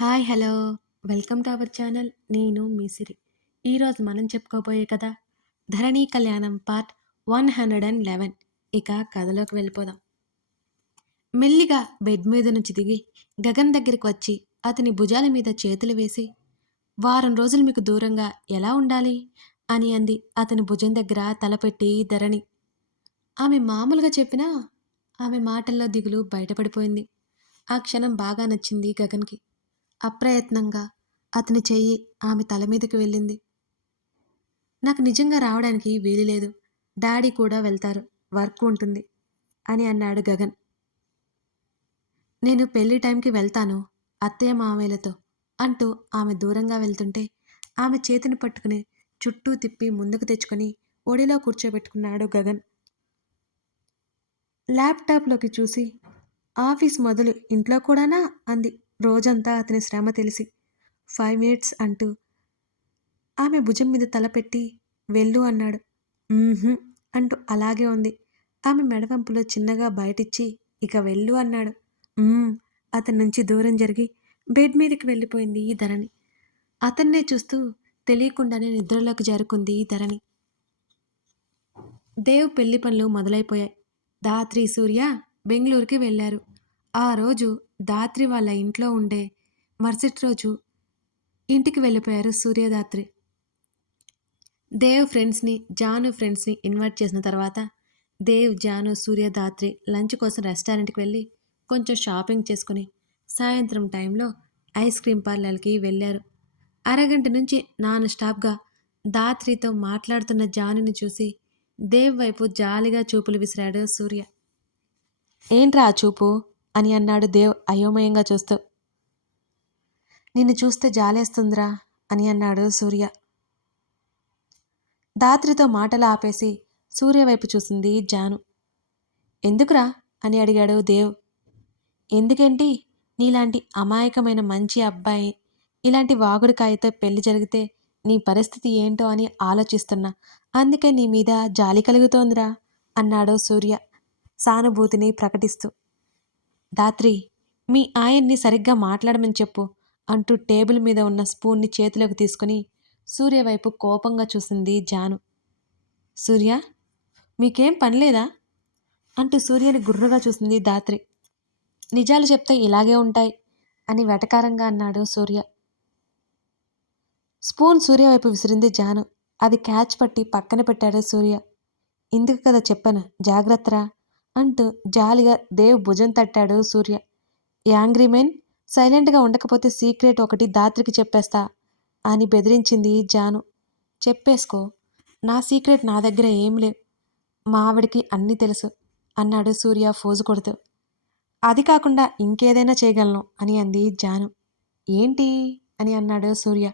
Hi hello. Welcome to our channel. నేను మీసిరి ఈరోజు మనం చెప్పుకోబోయే కదా Dharani Kalyanam part one hundred and eleven. ఇక కథలోకి వెళ్ళిపోదాం. మెల్లిగా బెడ్ మీద నుంచి దిగి గగన్ దగ్గరికి వచ్చి అతని భుజాల మీద చేతులు వేసి వారం రోజులు మీకు దూరంగా ఎలా ఉండాలి? అని అంది అతని భుజం దగ్గర తలపెట్టి ధరణి. ఆమె మామూలుగా చెప్పినా ఆమె మాటల్లో దిగులు బయటపడిపోయింది. ఆ క్షణం బాగా నచ్చింది గగన్కి. అప్రయత్నంగా అతని చెయ్యి ఆమె తల మీదకి వెళ్ళింది. నాకు నిజంగా రావడానికి వీలు లేదు. డాడీ కూడా వెళ్తారు. వర్క్ ఉంటుంది అని అన్నాడు గగన్. నేను పెళ్ళి టైంకి వెళ్తాను అత్తయ్య మామయ్యలతో అంటూ ఆమె దూరంగా వెళ్తుంటే ఆమె చేతిని పట్టుకుని చుట్టూ తిప్పి ముందుకు తెచ్చుకొని ఒడిలో కూర్చోబెట్టుకున్నాడు గగన్. ల్యాప్టాప్లోకి చూసి ఆఫీస్ మొదలు ఇంట్లో కూడానా? అంది. రోజంతా అతని శ్రమ తెలిసి ఫైవ్ మినిట్స్ అంటూ ఆమె భుజం మీద తలపెట్టి వెళ్ళు అన్నాడు. అంటూ అలాగే ఉంది. ఆమె మెడవంపులో చిన్నగా బయటిచ్చి ఇక వెళ్ళు అన్నాడు. అతని నుంచి దూరం జరిగి బెడ్ మీదకి వెళ్ళిపోయింది ఈ ధరణి. అతన్నే చూస్తూ తెలియకుండానే నిద్రలోకి జారుకుంది ఈ ధరణి. దేవ్ పెళ్ళి పనులు మొదలైపోయాయి. దాత్రి సూర్య బెంగళూరుకి వెళ్ళారు. ఆ రోజు దాత్రి వాళ్ళ ఇంట్లో ఉండే మరుసటి రోజు ఇంటికి వెళ్ళిపోయారు సూర్యదాత్రి. దేవ్ ఫ్రెండ్స్ని జాను ఫ్రెండ్స్ని ఇన్వైట్ చేసిన తర్వాత దేవ్ జాను సూర్యదాత్రి లంచ్ కోసం రెస్టారెంట్కి వెళ్ళి కొంచెం షాపింగ్ చేసుకుని సాయంత్రం టైంలో ఐస్ క్రీమ్ పార్లర్కి వెళ్ళారు. అరగంట నుంచి నాన్ స్టాప్గా దాత్రితో మాట్లాడుతున్న జానుని చూసి దేవ్ వైపు జాలిగా చూపులు విసిరాడు సూర్య. ఏంట్రా ఆ చూపు? అని అన్నాడు దేవ్ అయోమయంగా చూస్తూ. నిన్ను చూస్తే జాలేస్తుందిరా అని అన్నాడు సూర్య. దాత్రితో మాటలు ఆపేసి సూర్య వైపు చూసింది జాను. ఎందుకురా అని అడిగాడు దేవ్. ఎందుకేంటి నీలాంటి అమాయకమైన మంచి అబ్బాయి ఇలాంటి వాగుడికాయతో పెళ్ళి జరిగితే నీ పరిస్థితి ఏంటో అని ఆలోచిస్తున్నా అందుకే నీ మీద జాలి కలుగుతోందిరా అన్నాడు సూర్య సానుభూతిని ప్రకటిస్తూ. దాత్రి మీ ఆయన్ని సరిగ్గా మాట్లాడమని చెప్పు అంటూ టేబుల్ మీద ఉన్న స్పూన్ని చేతిలోకి తీసుకుని సూర్య వైపు కోపంగా చూసింది జాను. సూర్య మీకేం పనిలేదా అంటూ సూర్యని గుర్రుగా చూసింది దాత్రి. నిజాలు చెప్తే ఇలాగే ఉంటాయి అని వెటకారంగా అన్నాడు సూర్య. స్పూన్ సూర్య వైపు విసిరింది జాను. అది క్యాచ్ పట్టి పక్కన పెట్టాడు సూర్య. ఇందుకు కదా చెప్పాను జాగ్రత్తరా? అంటూ జాలిగా దేవ్ భుజం తట్టాడు సూర్య. యాంగ్రీ మెన్ సైలెంట్గా ఉండకపోతే సీక్రెట్ ఒకటి దాత్రికి చెప్పేస్తా అని బెదిరించింది జాను. చెప్పేసుకో నా సీక్రెట్ నా దగ్గర ఏం లేవు. మా ఆవిడికి అన్నీ తెలుసు అన్నాడు సూర్య ఫోజు కొడుతూ. అది కాకుండా ఇంకేదైనా చేయగలను అని అంది జాను. ఏంటి? అని అన్నాడు సూర్య.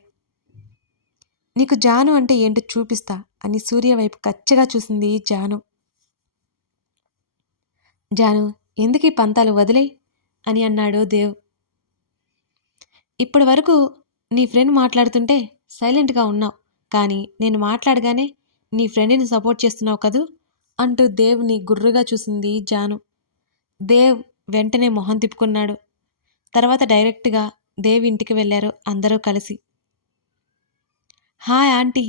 నీకు జాను అంటే ఏంటో చూపిస్తా అని సూర్య వైపు కచ్చగా చూసింది జాను. జాను ఎందుకు ఈ పంతాలు వదిలే అని అన్నాడు దేవ్. ఇప్పటి వరకు నీ ఫ్రెండ్ మాట్లాడుతుంటే సైలెంట్గా ఉన్నావు కానీ నేను మాట్లాడగానే నీ ఫ్రెండ్ని సపోర్ట్ చేస్తున్నావు కదూ? అంటూ దేవ్ని గుర్రుగా చూసింది జాను. దేవ్ వెంటనే మొహం తిప్పుకున్నాడు. తర్వాత డైరెక్ట్గా దేవ్ ఇంటికి వెళ్ళారు అందరూ కలిసి. హాయ్ ఆంటీ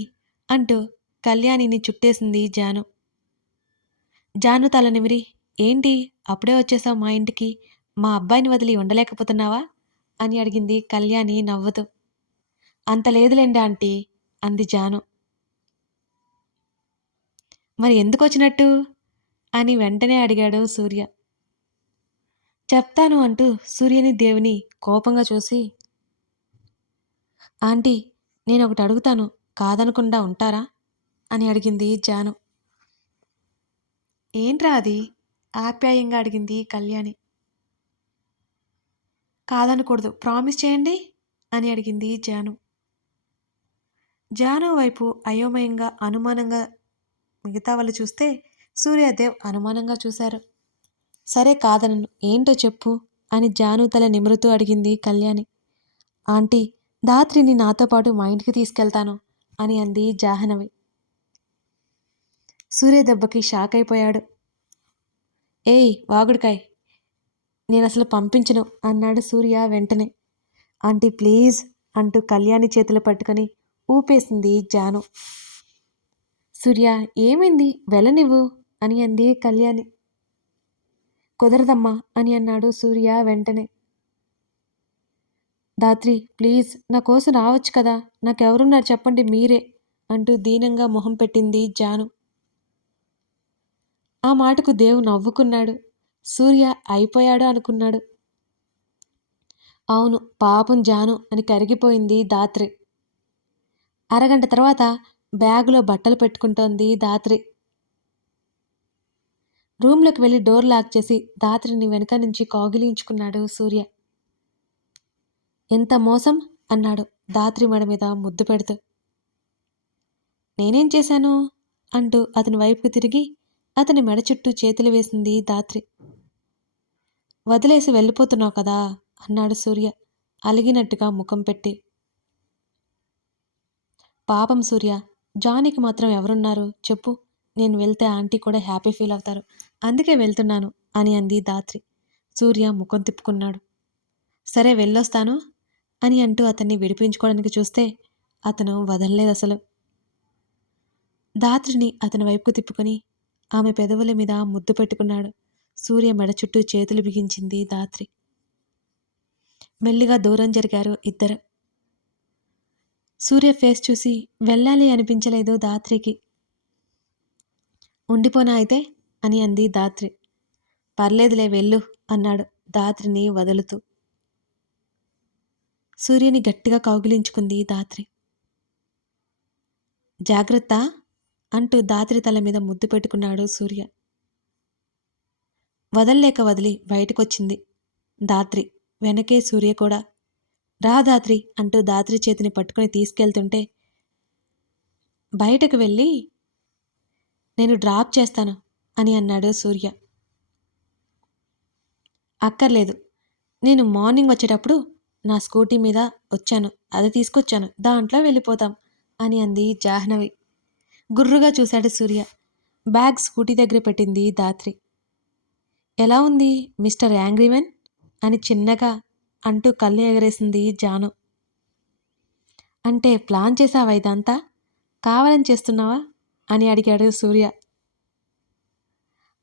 అంటూ కళ్యాణిని చుట్టేసింది జాను. జాను తల నిమిరి ఏంటి? అప్పుడే వచ్చేసావు మా ఇంటికి? మా అబ్బాయిని వదిలి ఉండలేకపోతున్నావా? అని అడిగింది కళ్యాణి నవ్వుతూ. అంత లేదులేండి ఆంటీ అంది జాను. మరి ఎందుకు వచ్చినట్టు అని వెంటనే అడిగాడు సూర్య. చెప్తాను అంటూ సూర్యని దేవుని కోపంగా చూసి ఆంటీ నేను ఒకటి అడుగుతాను కాదనకుండా ఉంటారా? అని అడిగింది జాను. ఏంట్రా అది? ఆప్యాయంగా అడిగింది కళ్యాణి. కాదనకూడదు ప్రామిస్ చేయండి అని అడిగింది జాను. జాను వైపు అయోమయంగా అనుమానంగా మిగతా వాళ్ళు చూస్తే సూర్యదేవ్ అనుమానంగా చూశారు. సరే కాదనను ఏంటో చెప్పు అని జాను తల నిమురుతూ అడిగింది కళ్యాణి. ఆంటీ దాత్రిని నాతో పాటు మా ఇంటికి తీసుకెళ్తాను అని అంది జాహ్నవి. సూర్య దెబ్బకి షాక్ అయిపోయాడు ఏయ్ వాగుడికాయ్. నేను అసలు పంపించను అన్నాడు సూర్య వెంటనే. ఆంటీ ప్లీజ్ అంటూ కళ్యాణి చేతులు పట్టుకొని ఊపేసింది జాను. సూర్య ఏమైంది? వెళ్ళనివ్వు అని అంది కళ్యాణి. కుదరదమ్మా అని అన్నాడు సూర్య వెంటనే. దాత్రి ప్లీజ్ నా కోసం రావచ్చు కదా నాకెవరున్నారు చెప్పండి మీరే అంటూ దీనంగా మొహం పెట్టింది జాను. ఆ మాటకు దేవు నవ్వుకున్నాడు. సూర్య అయిపోయాడు అనుకున్నాడు. అవును పాపం జాను అని కరిగిపోయింది దాత్రి అరగంట తర్వాత బ్యాగులో బట్టలు పెట్టుకుంటోంది దాత్రి రూమ్లోకి వెళ్ళి డోర్ లాక్ చేసి దాత్రిని వెనక నుంచి కౌగిలించుకున్నాడు సూర్య. ఎంత మోసం? అన్నాడు దాత్రి మెడ మీద ముద్దు పెడుతూ. నేనేం చేశాను? అంటూ అతని వైపుకు తిరిగి అతని మెడ చుట్టూ చేతులు వేసింది దాత్రి వదిలేసి వెళ్ళిపోతున్నావు కదా అన్నాడు సూర్య అలిగినట్టుగా ముఖం పెట్టి. పాపం సూర్య జానీకి మాత్రం ఎవరున్నారు చెప్పు. నేను వెళ్తే ఆంటీ కూడా హ్యాపీ ఫీల్ అవుతారు. అందుకే వెళ్తున్నాను అని అంది దాత్రి సూర్య ముఖం తిప్పుకున్నాడు. సరే వెళ్ళొస్తాను అని అంటూ అతన్ని విడిపించుకోవడానికి చూస్తే అతను వదలలేదు అసలు. దాత్రిని అతని వైపుకు తిప్పుకొని ఆమె పెదవుల మీద ముద్దు పెట్టుకున్నాడు. సూర్య మెడ చుట్టూ చేతులు బిగించింది దాత్రి మెల్లిగా దూరం జరిగారు ఇద్దరు. సూర్య ఫేస్ చూసి వెళ్ళాలి అనిపించలేదు దాత్రికి ఉండిపోనా అయితే? అని అంది దాత్రి పర్లేదులే వెళ్ళు అన్నాడు దాత్రిని వదులుతూ. సూర్యుని గట్టిగా కౌగిలించుకుంది దాత్రి జాగ్రత్త అంటూ దాత్రి తల మీద ముద్దు పెట్టుకున్నాడు సూర్య. వదల్లేక వదిలి బయటకొచ్చింది దాత్రి. వెనకే సూర్య కూడా. రా దాత్రి అంటూ దాత్రి చేతిని పట్టుకుని తీసుకెళ్తుంటే బయటకు వెళ్ళి నేను డ్రాప్ చేస్తాను అని అన్నాడు సూర్య. అక్కర్లేదు. నేను మార్నింగ్ వచ్చేటప్పుడు నా స్కూటీ మీద వచ్చాను. అది తీసుకొచ్చాను. దాంట్లో వెళ్ళిపోతాం అని అంది జాహ్నవి. గుర్రుగా చూశాడు సూర్య. బ్యాగ్ స్కూటీ దగ్గర పెట్టింది దాత్రి. ఎలా ఉంది మిస్టర్ యాంగ్రీమెన్ అని చిన్నగా అంటూ కళ్ళు ఎగరేసింది జాను. అంటే ప్లాన్ చేసావా ఇదంతా? కావాలని చేస్తున్నావా? అని అడిగాడు సూర్య.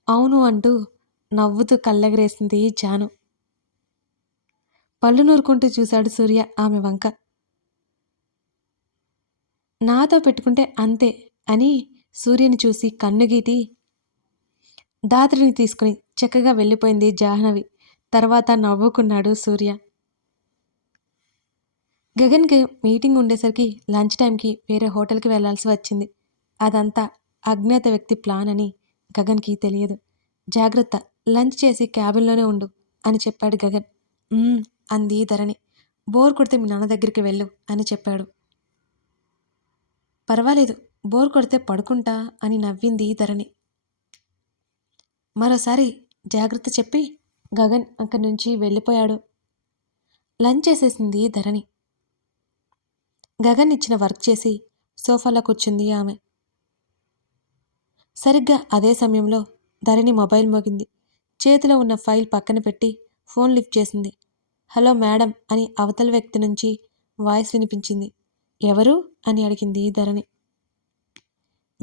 అవును అంటూ నవ్వుతూ కళ్ళెగరేసింది జాను. పళ్ళు నూరుకుంటూ చూశాడు సూర్య ఆమె వంక. నాతో పెట్టుకుంటే అంతే అని సూర్యుని చూసి కన్నుగీటి దాత్రిని తీసుకుని చక్కగా వెళ్ళిపోయింది జాహ్నవి. తర్వాత నవ్వుకున్నాడు సూర్య. గగన్కి మీటింగ్ ఉండేసరికి లంచ్ టైంకి వేరే హోటల్కి వెళ్ళాల్సి వచ్చింది. అదంతా అజ్ఞాత వ్యక్తి ప్లాన్ అని గగన్కి తెలియదు. జాగ్రత్త లంచ్ చేసి క్యాబిన్లోనే ఉండు అని చెప్పాడు గగన్. అంది ధరణి. బోర్ కొడితే మీ నాన్న దగ్గరికి వెళ్ళు అని చెప్పాడు. పర్వాలేదు బోర్ కొడితే పడుకుంటా అని నవ్వింది ధరణి. మరోసారి జాగ్రత్త చెప్పి గగన్ అక్కడి నుంచి వెళ్ళిపోయాడు. లంచ్ చేసేసింది ధరణి. గగన్ ఇచ్చిన వర్క్ చేసి సోఫాలో కూర్చుంది ఆమె. సరిగ్గా అదే సమయంలో ధరణి మొబైల్ మోగింది. చేతిలో ఉన్న ఫైల్ పక్కన పెట్టి ఫోన్ లిఫ్ట్ చేసింది. హలో మేడం అని అవతల వ్యక్తి నుంచి వాయిస్ వినిపించింది. ఎవరు? అని అడిగింది ధరణి.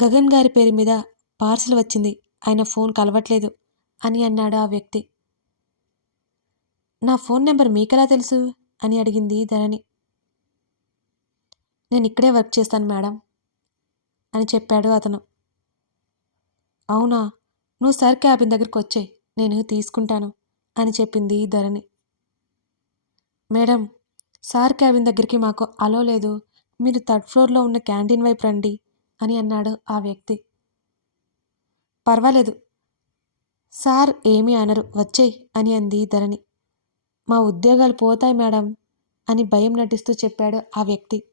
గగన్ గారి పేరు మీద పార్సిల్ వచ్చింది. ఆయన ఫోన్ కలవట్లేదు అని అన్నాడు ఆ వ్యక్తి. నా ఫోన్ నెంబర్ మీకెలా తెలుసు? అని అడిగింది ధరణి. నేను ఇక్కడే వర్క్ చేస్తాను మేడం అని చెప్పాడు అతను. అవునా? నువ్వు సార్ క్యాబిన్ దగ్గరికి వచ్చే నేను తీసుకుంటాను అని చెప్పింది ధరణి. మేడం సార్ క్యాబిన్ దగ్గరికి మాకు అలో లేదు. మీరు థర్డ్ ఫ్లోర్లో ఉన్న క్యాంటీన్ వైపు రండి. అని అన్నాడు ఆ వ్యక్తి. పర్వాలేదు. సార్ ఏమీ అనరు. వచ్చేయ్ అని అంది ధరణి. మా ఉద్యోగాలు పోతాయి మేడం అని భయం నటిస్తూ చెప్పాడు ఆ వ్యక్తి.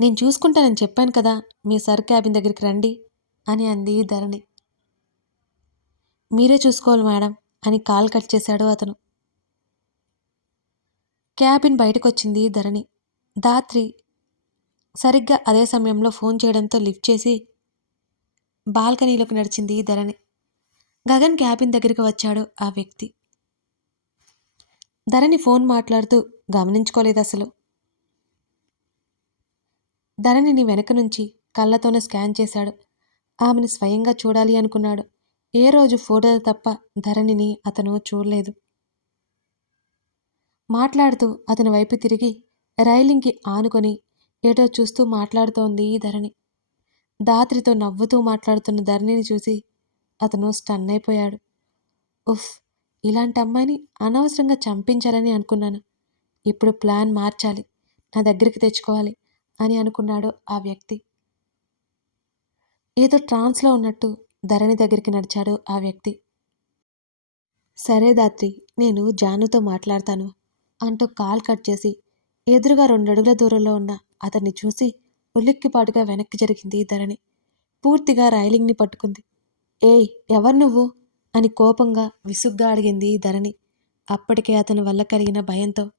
నేను చూసుకుంటానని చెప్పాను కదా మీ సార్ క్యాబిన్ దగ్గరికి రండి అని అంది ధరణి. మీరే చూసుకోవాలి మేడం అని కాల్ కట్ చేశాడు అతను. క్యాబిన్ బయటకొచ్చింది ధరణి. దాత్రి సరిగ్గా అదే సమయంలో ఫోన్ చేయడంతో లిఫ్ట్ చేసి బాల్కనీలోకి నడిచింది ధరణి. గగన్ క్యాబిన్ దగ్గరికి వచ్చాడు ఆ వ్యక్తి. ధరణి ఫోన్ మాట్లాడుతూ గమనించుకోలేదు అసలు. ధరణిని వెనక నుంచి కళ్ళతోనే స్కాన్ చేశాడు. ఆమెను స్వయంగా చూడాలి అనుకున్నాడు. ఏ రోజు ఫోటో తప్ప ధరణిని అతను చూడలేదు. మాట్లాడుతూ అతని వైపు తిరిగి రైలింగ్కి ఆనుకొని ఏటో చూస్తూ మాట్లాడుతోంది ఈ ధరణి. దాత్రితో నవ్వుతూ మాట్లాడుతున్న ధరణిని చూసి అతను స్టన్ అయిపోయాడు. ఉఫ్ ఇలాంటి అమ్మాయిని అనవసరంగా చంపించాలని అనుకున్నాను. ఇప్పుడు ప్లాన్ మార్చాలి. నా దగ్గరికి తెచ్చుకోవాలి అని అనుకున్నాడు ఆ వ్యక్తి. ఏదో ట్రాన్స్లో ఉన్నట్టు ధరణి దగ్గరికి నడిచాడు ఆ వ్యక్తి. సరే దాత్రి నేను జానుతో మాట్లాడతాను అంటూ కాల్ కట్ చేసి ఎదురుగా రెండడుగుల దూరంలో ఉన్న అతన్ని చూసి ఉలిక్కిపాటుగా వెనక్కి జరిగింది ధరణి. పూర్తిగా రైలింగ్ని పట్టుకుంది. ఏయ్ ఎవరు నువ్వు? అని కోపంగా విసుగ్గా అడిగింది ధరణి. అప్పటికే అతని వల్ల కలిగిన భయంతో.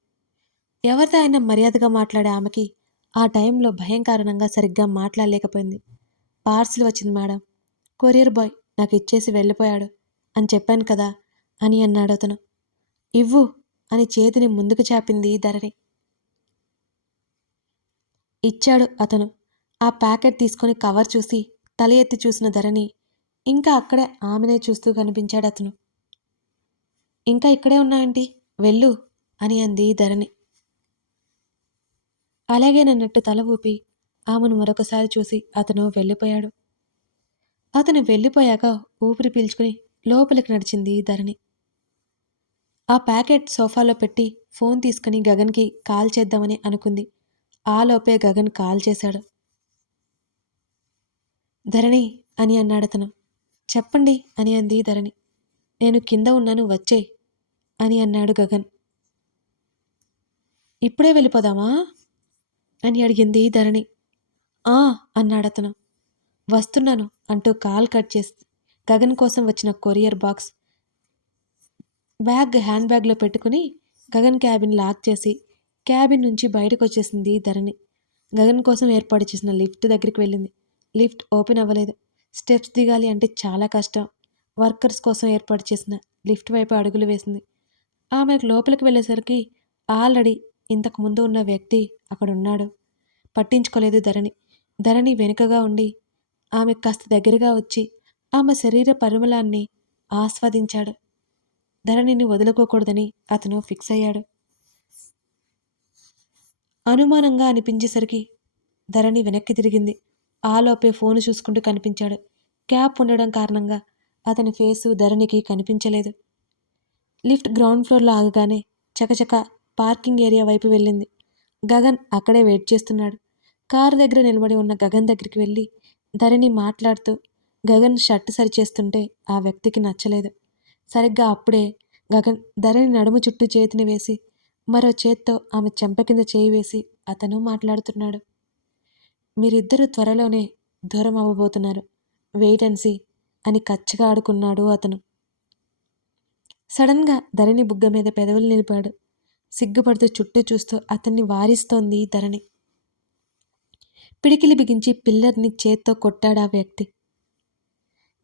ఎవరితో ఆయన మర్యాదగా మాట్లాడే ఆమెకి ఆ టైంలో భయం కారణంగా సరిగ్గా మాట్లాడలేకపోయింది. పార్సిల్ వచ్చింది మేడం. కొరియర్ బాయ్ నాకు ఇచ్చేసి వెళ్ళిపోయాడు. అని చెప్పాను కదా అని అన్నాడు అతను. ఇవ్వు అని చేతిని ముందుకు చాపింది ధరణి. ఇచ్చాడు అతను. ఆ ప్యాకెట్ తీసుకొని కవర్ చూసి తల ఎత్తి చూసిన ధరణి ఇంకా అక్కడే ఆమెనే చూస్తూ కనిపించాడు అతను. ఇంకా ఇక్కడే ఉన్నాయంటి వెళ్ళు అని అంది ధరణి. అలాగేనన్నట్టు తల ఊపి ఆమెను మరొకసారి చూసి అతను వెళ్ళిపోయాడు. అతను వెళ్ళిపోయాక ఊపిరి పీల్చుకుని లోపలికి నడిచింది ధరణి. ఆ ప్యాకెట్ సోఫాలో పెట్టి ఫోన్ తీసుకుని గగన్కి కాల్ చేద్దామని అనుకుంది. ఆలోపే గగన్ కాల్ చేశాడు. ధరణి అని అన్నాడు అతను. చెప్పండి అని అంది ధరణి. నేను కింద ఉన్నాను వచ్చే అని అన్నాడు గగన్. ఇప్పుడే వెళ్ళిపోదామా? అని అడిగింది ధరణి. ఆ అన్నాడతను వస్తున్నాను అంటూ కాల్ కట్ చేసి గగన్ కోసం వచ్చిన కొరియర్ బాక్స్ బ్యాగ్ హ్యాండ్ బ్యాగ్లో పెట్టుకుని గగన్ క్యాబిన్ లాక్ చేసి క్యాబిన్ నుంచి బయటకు వచ్చేసింది ధరణి. గగన్ కోసం ఏర్పాటు చేసిన లిఫ్ట్ దగ్గరికి వెళ్ళింది. లిఫ్ట్ ఓపెన్ అవ్వలేదు. స్టెప్స్ దిగాలి అంటే చాలా కష్టం. వర్కర్స్ కోసం ఏర్పాటు చేసిన లిఫ్ట్ వైపు అడుగులు వేసింది. ఆమెకు లోపలికి వెళ్ళేసరికి ఆల్రెడీ ఇంతకు ముందు ఉన్న వ్యక్తి అక్కడ ఉన్నాడు పట్టించుకోలేదు ధరణి. ధరణి వెనుకగా ఉండి ఆమె కాస్త దగ్గరగా వచ్చి ఆమె శరీర పరిమళాన్ని ఆస్వాదించాడు. ధరణిని వదులుకోకూడదని అతను ఫిక్స్ అయ్యాడు. అనుమానంగా అనిపించేసరికి ధరణి వెనక్కి తిరిగింది. ఆలోపే ఫోన్ చూసుకుంటూ కనిపించాడు. క్యాప్ ఉండడం కారణంగా అతని ఫేసు ధరణికి కనిపించలేదు. లిఫ్ట్ గ్రౌండ్ ఫ్లోర్లో ఆగగానే చకచక పార్కింగ్ ఏరియా వైపు వెళ్ళింది. గగన్ అక్కడే వెయిట్ చేస్తున్నాడు. కారు దగ్గర నిలబడి ఉన్న గగన్ దగ్గరికి వెళ్ళి ధరణి మాట్లాడుతూ గగన్ షర్ట్ సరిచేస్తుంటే ఆ వ్యక్తికి నచ్చలేదు. సరిగ్గా అప్పుడే గగన్ ధరణి నడుము చుట్టూ చేతిని వేసి మరో చేత్తో ఆమె చెంప కింద చేయి వేసి అతను మాట్లాడుతున్నాడు. మీరిద్దరూ త్వరలోనే దూరం అవ్వబోతున్నారు. వెయిట్ అండ్ సీ అని కచ్చిగా ఆడుకున్నాడు అతను. సడన్గా ధరణి బుగ్గ మీద పెదవులు నిలిపాడు. సిగ్గుపడుతూ చుట్టూ చూస్తూ అతన్ని వారిస్తోంది ధరణి. పిడికిలి బిగించి పిల్లర్ని చేత్తో కొట్టాడు ఆ వ్యక్తి.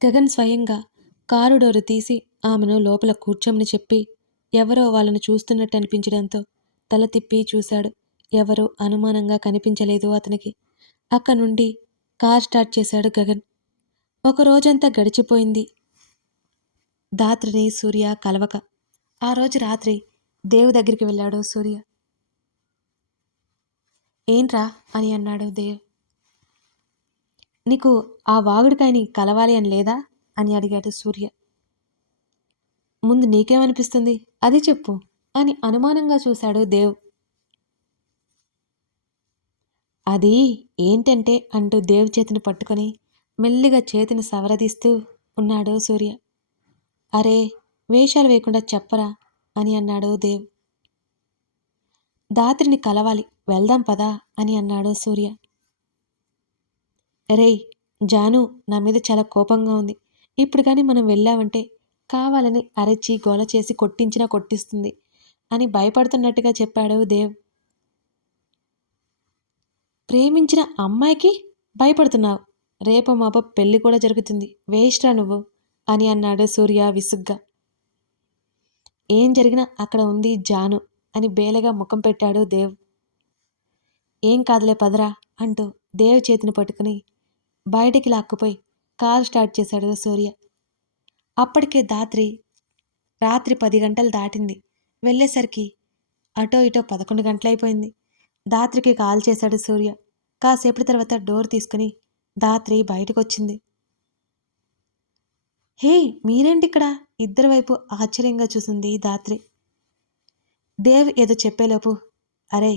గగన్ స్వయంగా కారు డోరు తీసి ఆమెను లోపల కూర్చోమని చెప్పి ఎవరో వాళ్ళను చూస్తున్నట్టు అనిపించడంతో తల తిప్పి చూశాడు. ఎవరూ అనుమానంగా కనిపించలేదు అతనికి. అక్క నుండి కార్ స్టార్ట్ చేశాడు గగన్. ఒక రోజంతా గడిచిపోయింది. దాత్రిని సూర్య కలవక. ఆ రోజు రాత్రి దేవు దగ్గరికి వెళ్ళాడు సూర్య. ఏంట్రా? అని అన్నాడు దేవ్. నీకు ఆ వాగుడికాయని కలవాలి అని లేదా? అని అడిగాడు సూర్య. ముందు నీకేమనిపిస్తుంది? అది చెప్పు. అని అనుమానంగా చూశాడు దేవ్. అది ఏంటంటే అంటూ దేవ్ చేతిని పట్టుకొని మెల్లిగా చేతిని సవరదీస్తూ ఉన్నాడు సూర్య. అరే వేషాలు వేయకుండా చెప్పరా? అని అన్నాడు దేవ్. దాత్రిని కలవాలి. వెళ్దాం పదా అని అన్నాడు సూర్య. రేయ్ జాను నా మీద చాలా కోపంగా ఉంది. ఇప్పుడు కానీ మనం వెళ్ళామంటే కావాలని అరచి గోల చేసి కొట్టించినా కొట్టిస్తుంది అని భయపడుతున్నట్టుగా చెప్పాడు దేవ్. ప్రేమించిన అమ్మాయికి భయపడుతున్నావు. రేపు మాప పెళ్ళి కూడా జరుగుతుంది. వేస్ట్రా నువ్వు అని అన్నాడు సూర్య విసుగ్గా. ఏం జరిగినా అక్కడ ఉంది జాను అని బేలగా ముఖం పెట్టాడు దేవ్. ఏం కాదులే పదరా అంటూ దేవ్ చేతిని పట్టుకుని బయటికి లాక్కుపోయి కారు స్టార్ట్ చేశాడు సూర్య. అప్పటికే దాత్రి రాత్రి పది గంటలు దాటింది. వెళ్ళేసరికి అటో ఇటో పదకొండు గంటలైపోయింది. దాత్రికి కాల్ చేశాడు సూర్య. కాసేపటి తర్వాత డోర్ తీసుకుని దాత్రి బయటకొచ్చింది. హే మీరేంటి ఇక్కడ ఇద్దరి వైపు ఆశ్చర్యంగా చూసింది దాత్రి. దేవ్ ఏదో చెప్పేలోపు అరే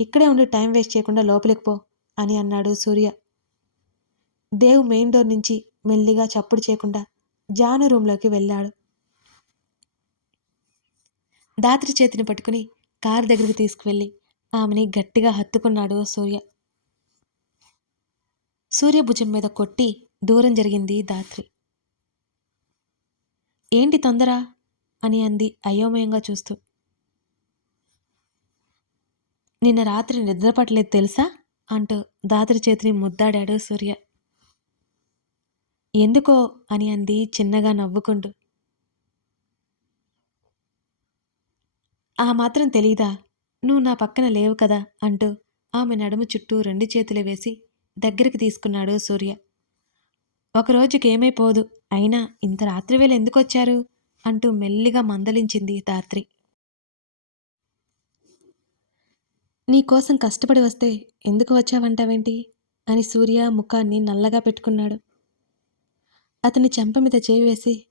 ఇక్కడే ఉండి టైం వేస్ట్ చేయకుండా లోపలికి పో అని అన్నాడు సూర్య. దేవ్ మెయిన్ డోర్ నుంచి మెల్లిగా చప్పుడు చేయకుండా జాను రూంలోకి వెళ్ళాడు. దాత్రి చేతిని పట్టుకుని కారు దగ్గరికి తీసుకువెళ్ళి ఆమెని గట్టిగా హత్తుకున్నాడు సూర్య. సూర్య భుజం మీద కొట్టి దూరం జరిగింది దాత్రి. ఏంటి తొందర? అని అంది అయోమయంగా చూస్తూ. నిన్న రాత్రి నిద్రపట్టలేదు తెలుసా? అంటూ దాత్రి చేతిని ముద్దాడాడు సూర్య. ఎందుకో అని అంది చిన్నగా నవ్వుకుంటూ. ఆ మాత్రం తెలీదా? నువ్వు నా పక్కన లేవు కదా? అంటూ ఆమె నడుము చుట్టూ రెండు చేతులు వేసి దగ్గరికి తీసుకున్నాడు సూర్య. ఒకరోజుకేమైపోదు అయినా ఇంత రాత్రివేళ ఎందుకు వచ్చారు అంటూ మెల్లిగా మందలించింది ధాత్రి. నీకోసం కష్టపడి వస్తే ఎందుకు వచ్చావంటావేంటి? అని సూర్య ముఖాన్ని నల్లగా పెట్టుకున్నాడు. అతని చెంప మీద చేయి వేసి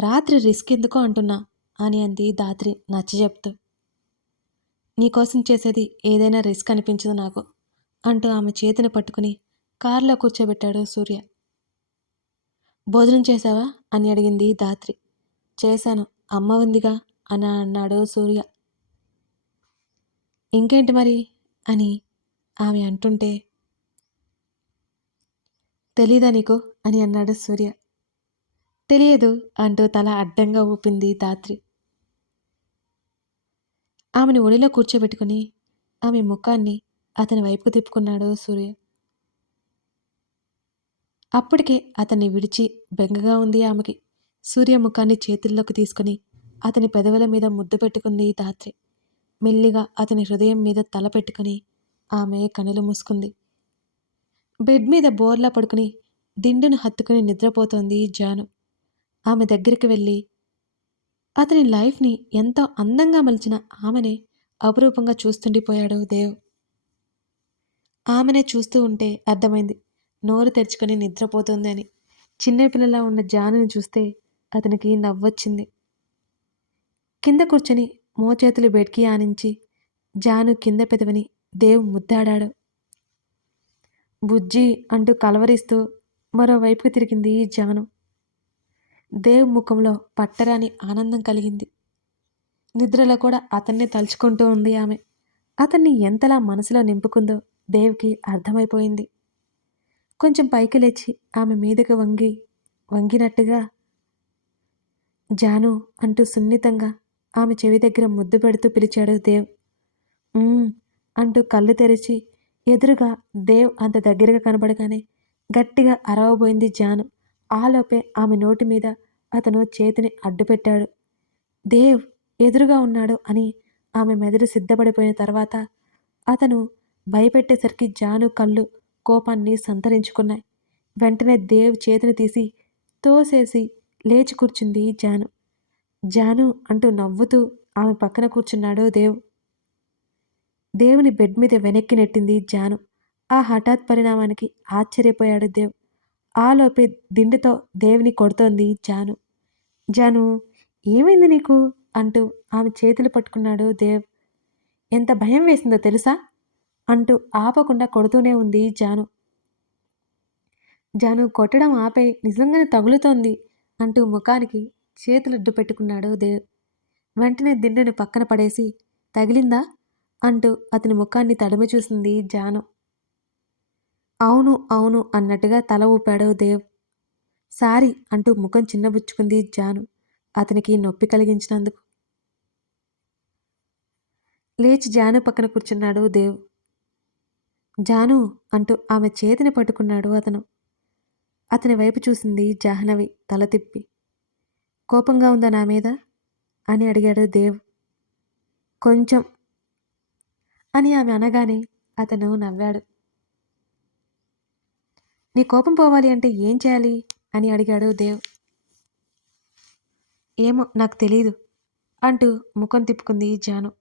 రాత్రి రిస్క్ ఎందుకో అంటున్నా అని అంది దాత్రి నచ్చజెప్తూ నీకోసం చేసేది ఏదైనా రిస్క్ అనిపించదు నాకు అంటూ ఆమె చేతిని పట్టుకుని కారులో కూర్చోబెట్టాడు సూర్య. భోజనం చేశావా? అని అడిగింది దాత్రి. చేశాను అమ్మ ఉందిగా అని అన్నాడు సూర్య. ఇంకేంటి మరి? అని ఆమె అంటుంటే తెలీదా నీకు? అని అన్నాడు సూర్య. తెలియదు అంటూ తల అడ్డంగా ఊపింది దాత్రి ఆమెను ఒడిలో కూర్చోబెట్టుకుని ఆమె ముఖాన్ని అతని వైపుకు తిప్పుకున్నాడు సూర్య. అప్పటికే అతన్ని విడిచి బెంగగా ఉంది ఆమెకి. సూర్య ముఖాన్ని చేతుల్లోకి తీసుకుని అతని పెదవుల మీద ముద్దు పెట్టుకుంది దాత్రి మెల్లిగా అతని హృదయం మీద తల పెట్టుకుని ఆమె కనులు మూసుకుంది. బెడ్ మీద బోర్లా పడుకుని దిండును హత్తుకుని నిద్రపోతోంది జాను. ఆమె దగ్గరికి వెళ్ళి అతని లైఫ్ని ఎంతో అందంగా మలిచిన ఆమెనే అపురూపంగా చూస్తుండిపోయాడు దేవ్. ఆమెనే చూస్తూ ఉంటే అర్థమైంది నోరు తెరుచుకొని నిద్రపోతుంది అని. చిన్నపిల్లలా ఉన్న జానుని చూస్తే అతనికి నవ్వొచ్చింది. కింద కూర్చొని మోచేతులు బెడ్కి ఆనించి జాను కింద పెదవని దేవ్ ముద్దాడాడు. బుజ్జి అంటూ కలవరిస్తూ మరోవైపుకు తిరిగింది జాను. దేవ్ ముఖంలో పట్టరాని ఆనందం కలిగింది. నిద్రలో కూడా అతన్ని తలుచుకుంటూ ఉంది ఆమె. అతన్ని ఎంతలా మనసులో నింపుకుందో దేవ్కి అర్థమైపోయింది. కొంచెం పైకి లేచి ఆమె మీదకు వంగి వంగినట్టుగా జాను అంటూ సున్నితంగా ఆమె చెవి దగ్గర ముద్దు పెడుతూ పిలిచాడు దేవ్. అంటూ కళ్ళు తెరిచి ఎదురుగా దేవ్ అంత దగ్గరగా కనబడగానే గట్టిగా అరవబోయింది జాను. ఆలోపే ఆమె నోటి మీద అతను చేతిని అడ్డుపెట్టాడు. దేవ్ ఎదురుగా ఉన్నాడు అని ఆమె మెదడు సిద్ధపడిపోయిన తర్వాత అతను భయపెట్టేసరికి జాను కళ్ళు కోపాన్ని సంతరించుకున్నాయి. వెంటనే దేవ్ చేతిని తీసి తోసేసి లేచి కూర్చుంది జాను. జాను అంటూ నవ్వుతూ ఆమె పక్కన కూర్చున్నాడు దేవ్. దేవుని బెడ్ మీద వెనక్కి నెట్టింది జాను. ఆ హఠాత్ పరిణామానికి ఆశ్చర్యపోయాడు దేవ్. ఆలోపే దిండుతో దేవుని కొడుతోంది జాను. జాను ఏమైంది నీకు? అంటూ ఆమె చేతులు పట్టుకున్నాడు దేవ్. ఎంత భయం వేసిందో తెలుసా? అంటూ ఆపకుండా కొడుతూనే ఉంది జాను. జాను కొట్టడం ఆపే నిజంగానే తగులుతోంది అంటూ ముఖానికి చేతులడ్డు పెట్టుకున్నాడు దేవ్. వెంటనే దిండును పక్కన పడేసి తగిలిందా? అంటూ అతని ముఖాన్ని తడిమి చూసింది జాను. అవును అవును అన్నట్టుగా తల ఊపాడు దేవ్. సారీ అంటూ ముఖం చిన్నబుచ్చుకుంది జాను. అతనికి నొప్పి కలిగించినందుకు. లేచి జాను పక్కన కూర్చున్నాడు దేవ్. జాను అంటూ ఆమె చేతిని పట్టుకున్నాడు అతను. అతని వైపు చూసింది జాహ్నవి తల తిప్పి. కోపంగా ఉందా నా మీద? అని అడిగాడు దేవ్. కొంచెం అని ఆమె అనగానే అతను నవ్వాడు. నీ కోపం పోవాలి అంటే ఏం చేయాలి? అని అడిగాడు దేవ్. ఏమో నాకు తెలియదు అంటూ ముఖం తిప్పుకుంది జాను.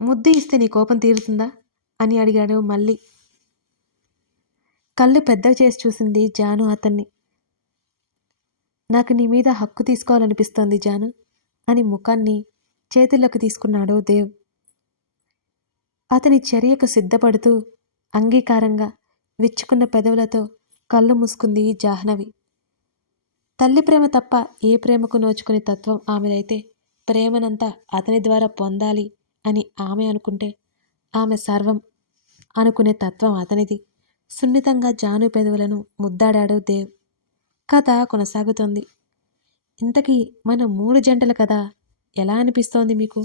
ముద్దు ఇస్తే నీ కోపం తీరుతుందా? అని అడిగాడు మళ్ళీ. కళ్ళు పెద్దవి చేసి చూసింది జాను అతన్ని. నాకు నీ మీద హక్కు తీసుకోవాలనిపిస్తోంది జాను అని ముఖాన్ని చేతుల్లోకి తీసుకున్నాడు దేవ్. అతని చర్యకు సిద్ధపడుతూ అంగీకారంగా విచ్చుకున్న పెదవులతో కళ్ళు మూసుకుంది జాహ్నవి. తల్లి ప్రేమ తప్ప ఏ ప్రేమకు నోచుకునే తత్వం ఆమెదైతే ప్రేమనంతా అతని ద్వారా పొందాలి అని ఆమె అనుకుంటే ఆమె సర్వం అనుకునే తత్వం అతనిది. సున్నితంగా జాను పెదవులను ముద్దాడాడు దేవ్. కథ కొనసాగుతోంది. ఇంతకీ మన మూడు జంటల కథ ఎలా అనిపిస్తోంది మీకు?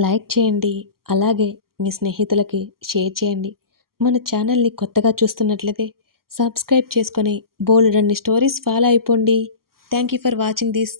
లైక్ చేయండి అలాగే మీ స్నేహితులకి షేర్ చేయండి. మన ఛానల్ని కొత్తగా చూస్తున్నట్లయితే సబ్స్క్రైబ్ చేసుకొని బోల్డన్ని స్టోరీస్ ఫాలో అయిపోండి. Thank you for watching this.